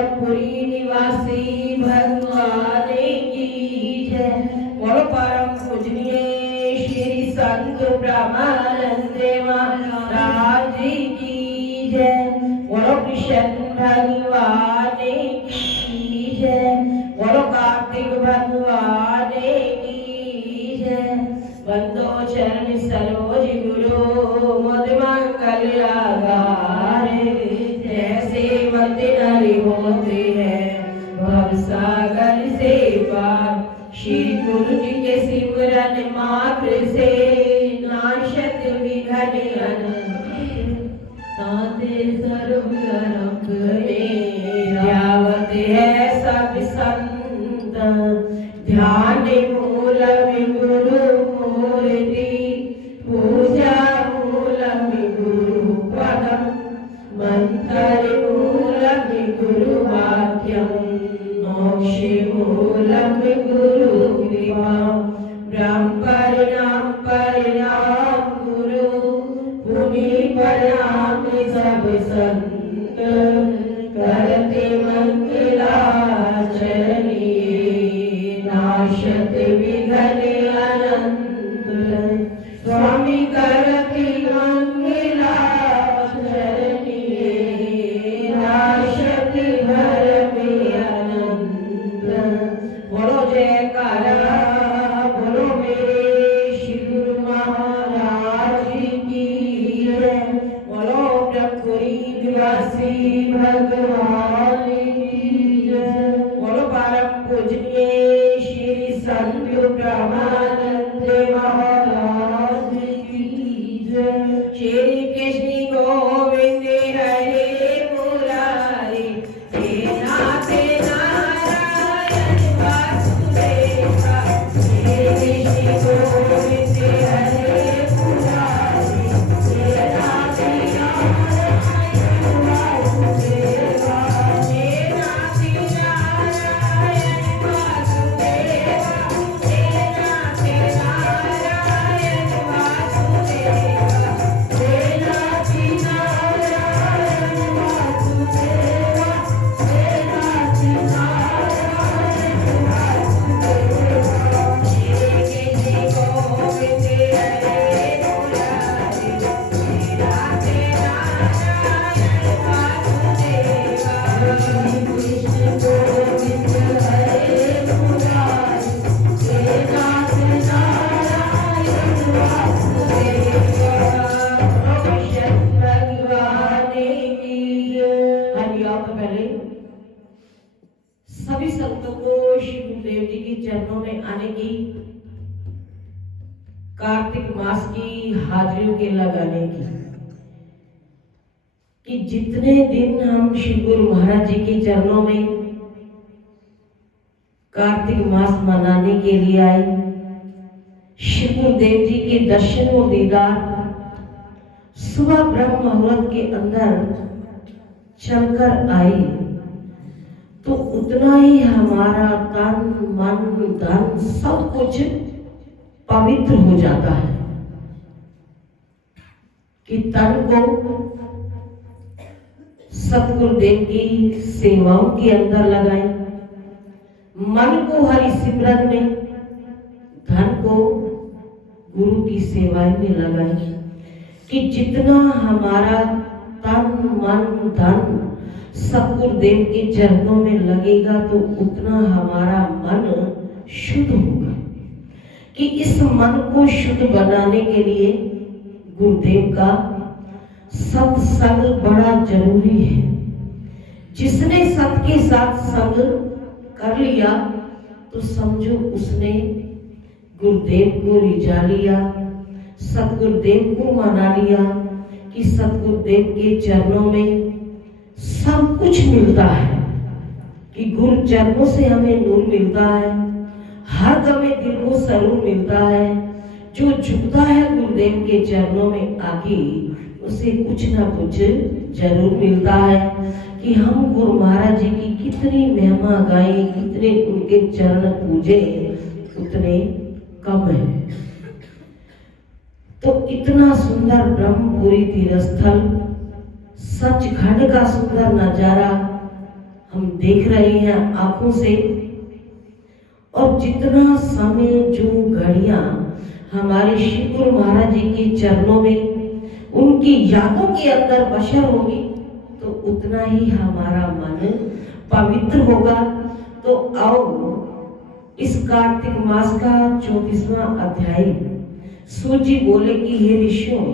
ब्रह्मपुरी निवासी भगवान की जय। बोलो परम पूजनीय श्री संत ब्रह्मानंद महाराज की जय। बोलो कृष्ण भगवान की जय। बोलो कार्तिक भगवान की जय। बंदो चरण सरोज गुरु मधुमंगल आधार। जैसे मत नारी होते हैं भवसागर से पार। श्री गुरु जी के सिमरन मात्र से नाशत विघ्न ताते सर्व आरंभ ध्यावत है सब संत। ध्यान मूलम गुरु मूर्ति पूजा मूलम गुरु पदम। मंत्र मूलम गुरु वाक्यम मोक्ष मूलम गुरु कृपा। ब्रह्म परिणाम गुरु पुनि प्रणाम सब संत। करते मंगलाचरणी नाशत विघ्न अनंत। स्वामी करते मंगलाचरणी नाशत भरम अनंत। बोलो जयकारा बोलो मेरे श्री गुरु महाराज की जय। बोलो ब्रह्मपुरी निवासी भगवान की जय। बोलो परम पूजनीय श्री संत ब्रह्मानंद महाराज की जय। श्री कृष्ण गोविंद हरे मुरारी। हे नाथ नारायण वासुदेवा। श्री कृष्ण गोविंद हरे मुरारी। हे नाथ नारायण वासुदेवा। हे नाथ नारायण वासुदेवा। हे नाथ नारायण वासुदेवा। हे नाथ नारायण वासुदेवा। हे नाथ नारायण वासुदेवा। श्री कृष्ण गोविंद हरे मुरारी। हे नाथ नारायण वासुदेवा। श्री कृष्ण गोविंद हरे मुरारी। हे नाथ नारायण वासुदेवा। कृष्ण भगवान की जय। हरिओम। पहले सभी संतों को श्री गुरुदेव जी के चरणों में आने की, कार्तिक मास की हाजिरियों के लगाने की, कि जितने दिन हम श्री गुरु महाराज जी के चरणों में कार्तिक मास मनाने के लिए आए, श्री गुरुदेव जी के दर्शन और दीदार सुबह ब्रह्म मुहूर्त के अंदर चलकर आए, तो उतना ही हमारा तन मन धन सब कुछ पवित्र हो जाता है। कि तन को सतगुरुदेव की सेवाओं के अंदर लगाएं, मन को हरि सिमरन में, धन को गुरु की सेवाएं में लगाएं। कि जितना हमारा तन मन धन सतगुरुदेव के चरणों में लगेगा तो उतना हमारा मन शुद्ध होगा। कि इस मन को शुद्ध बनाने के लिए गुरुदेव का सत्संग बड़ा जरूरी है। जिसने सत के साथ संग कर लिया तो समझो उसने गुरुदेव को रिझा लिया, सतगुरुदेव को मना लिया। कि सतगुरुदेव के चरणों में सब कुछ मिलता है। कि गुरु चरणों से हमें नूर मिलता है, हर दमे दिल को सरूर मिलता है। जो झुकता है गुरुदेव के चरणों में आके उसे कुछ ना कुछ जरूर मिलता है। कि हम गुरु महाराज जी की कितनी महिमा गाएं, कितने उनके चरण पूजे, उतने कम है। तो इतना सुंदर ब्रह्मपुरी तीर्थस्थल, सचखंड का सुंदर नजारा हम देख रहे हैं आंखों से, और जितना समय जो घड़ियां हमारे शिव गुरु महाराज जी के चरणों में उनकी यादों के अंदर बशर होगी, तो उतना ही हमारा मन पवित्र होगा। तो आओ इस कार्तिक मास का 34वां अध्याय सूत जी बोले कि हे ऋषियों,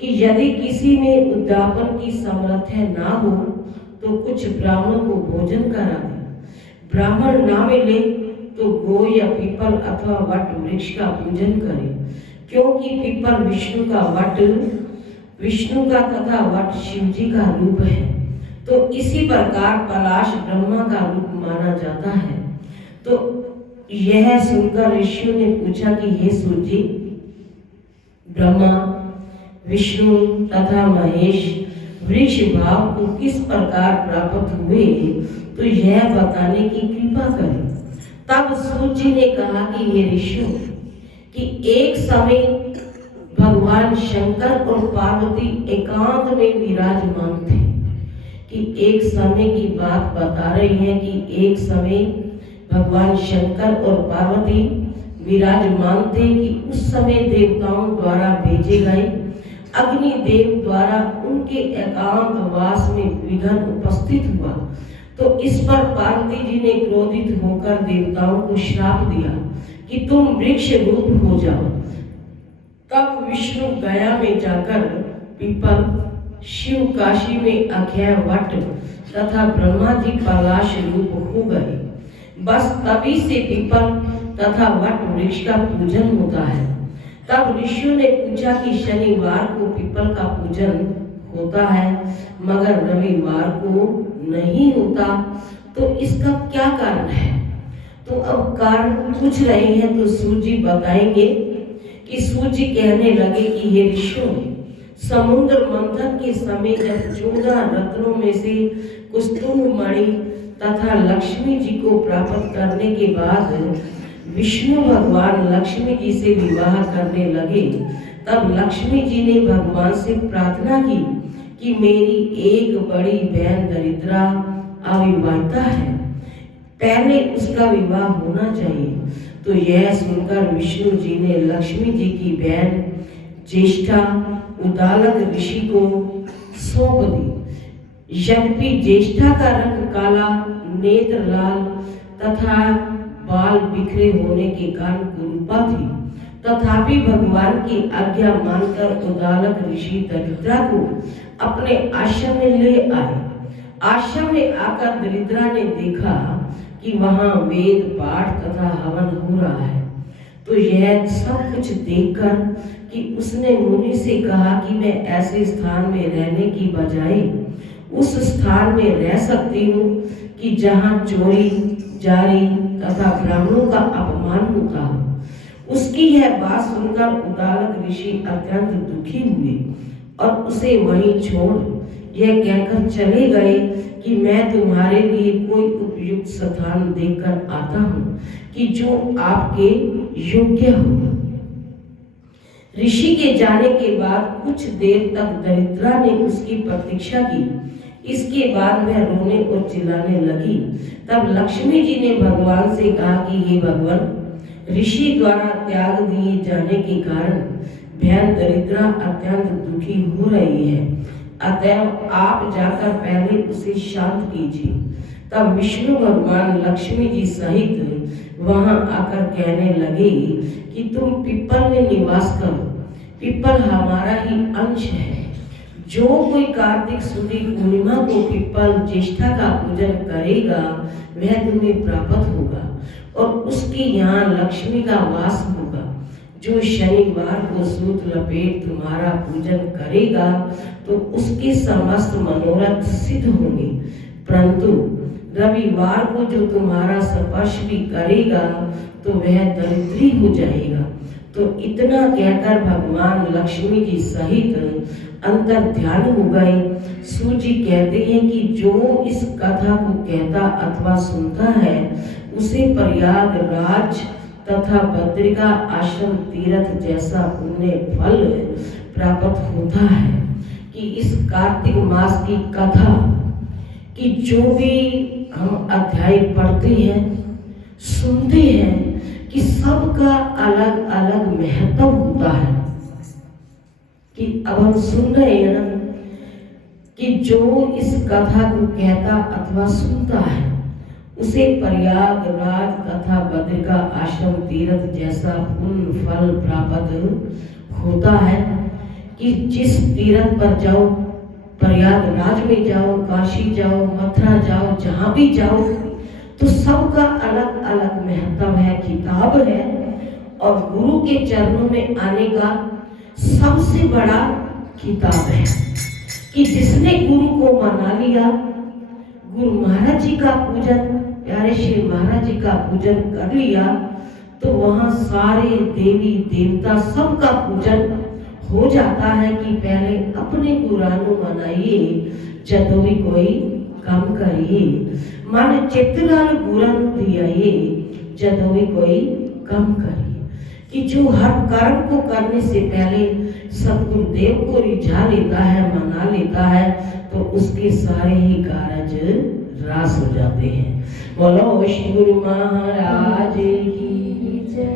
कि यदि किसी में उद्यापन की सामर्थ्य ना हो तो कुछ ब्राह्मणों को भोजन करा दे। ब्राह्मण ना मिले तो गो या पीपल अथवा वट वृक्ष का पूजन करे, क्योंकि पीपल विष्णु का, वट विष्णु का तथा वट शिव जी का रूप है। तो इसी प्रकार पलाश ब्रह्मा का रूप माना जाता है। तो यह सुनकर ऋषियों ने पूछा कि हे सूत जी, ब्रह्मा, विष्णु तथा महेश वृक्ष भाव को किस प्रकार प्राप्त हुए, तो यह बताने की कृपा करें। तब सूत जी ने कहा कि हे ऋषियों, कि एक समय भगवान शंकर और पार्वती एकांत में विराजमान थे। कि एक समय की बात बता रही है कि एक समय भगवान शंकर और पार्वती विराजमान थे, कि उस समय देवताओं द्वारा भेजे गए अग्नि देव द्वारा उनके एकांत वास में विघ्न उपस्थित हुआ। तो इस पर पार्वती जी ने क्रोधित होकर देवताओं को श्राप दिया कि तुम वृक्ष रूप हो जाओ। तब विष्णु गया में जाकर पीपल, शिव काशी में अक्षय वट तथा ब्रह्मा जी पलाश रूप हो गए। बस तभी से पीपल तथा वट वृक्ष का पूजन होता है। तब ऋषियों ने पूछा कि शनिवार को पीपल का पूजन होता है मगर रविवार को नहीं होता, तो इसका क्या कारण है? तो अब कारण पूछ रहे हैं, तो सूत जी बताएंगे। कि सूत जी कहने लगे कि हे ऋषियों, समुद्र मंथन के समय जब 14 रत्नों में से कुस्तुभ मणि तथा लक्ष्मी जी को प्राप्त करने के बाद विष्णु भगवान लक्ष्मी जी से विवाह करने लगे, तब लक्ष्मी जी ने भगवान से प्रार्थना की कि मेरी एक बड़ी बहन दरिद्रा अविवाहिता है, पहले उसका विवाह होना चाहिए। तो यह सुनकर विष्णु जी ने लक्ष्मी जी की बहन ज्येष्ठा उदालक ऋषि को सौंप दी। यद्यपि ज्येष्ठा का रंग काला, नेत्र लाल तथा बाल बिखरे होने के कारण कुरूपा थी, तथापि भगवान की आज्ञा मानकर उदालक ऋषि दरिद्रा को अपने आश्रम में ले आए। आश्रम में आकर दरिद्रा ने देखा कि वहां वेद पाठ तथा हवन हो रहा है। तो यह सब कुछ देखकर कि उसने मुनि से कहा कि मैं ऐसे स्थान में रहने की बजाय उस स्थान में रह सकती हूँ कि जहाँ चोरी, जारी तथा ब्राह्मणों का अपमान होता हो। उसकी यह बात सुनकर उदालक ऋषि अत्यंत दुखी हुए और उसे वहीं छोड़ यह कहकर चले गए कि मैं तुम्हारे लिए कोई उपयुक्त स्थान देखकर आता हूँ कि जो आपके योग्य हो। ऋषि के जाने के बाद कुछ देर तक दरिद्रा ने उसकी प्रतीक्षा की। इसके बाद वह रोने और चिल्लाने लगी। तब लक्ष्मी जी ने भगवान से कहा कि हे भगवान, ऋषि द्वारा त्याग दिए जाने के कारण बहन दरिद्रा अत्यंत दुखी हो रही है, अतएव आप जाकर पहले उसे शांत कीजिए। तब विष्णु भगवान लक्ष्मी जी सहित वहां आकर कहने लगे कि तुम पीपल में निवास करो, पीपल हमारा ही अंश है। जो कोई कार्तिक शुक्ल पूर्णिमा को पीपल ज्येष्ठा का पूजन करेगा वह तुम्हें प्राप्त होगा और उसके यहाँ लक्ष्मी का वास होगा। जो शनिवार को सूत लपेट तुम्हारा पूजन करेगा तो उसके समस्त मनोरथ सिद्ध होंगे, परंतु रविवार को जो तुम्हारा स्पर्श भी करेगा तो वह दरिद्री हो जाएगा। तो इतना कहकर भगवान लक्ष्मी जी सहित अंतर ध्यान हो गए। सूत जी कहते हैं कि जो इस कथा को कहता अथवा सुनता है उसे प्रयागराज तथा बद्रिका आश्रम तीर्थ जैसा पुण्य फल प्राप्त होता है। कि इस कार्तिक मास की कथा कि जो भी हम अध्याय पढ़ते हैं, सुनते हैं कि सबका अलग अलग महत्व होता है। कि अब हम सुन रहे हैं ना कि जो इस कथा को कहता अथवा सुनता है उसे प्रयागराज तथा बद्रिका आश्रम तीर्थ जैसा पुण्य फल प्राप्त होता है। कि जिस तीर्थ पर जाओ, प्रयागराज में जाओ, काशी जाओ, मथुरा जाओ, जहां भी जाओ, तो सबका अलग अलग महत्व है, किताब है। और गुरु के चरणों में आने का सबसे बड़ा किताब है कि जिसने गुरु को मना लिया, गुरु महाराज जी का पूजन, प्यारे श्री महाराज जी का पूजन कर लिया, तो वहां सारे देवी देवता सबका पूजन हो जाता है। कि पहले अपने गुरानु मनाइए, जदों भी कोई काम करिए, मन चित्राल गुरन दियाइए, जदों भी कोई काम करिए। कि जो हर कर्म को करने से पहले सतगुरुदेव को रिझा लेता है, मना लेता है, तो उसके सारे ही कारज रास हो जाते हैं। बोलो श्री गुरु महाराज की जय।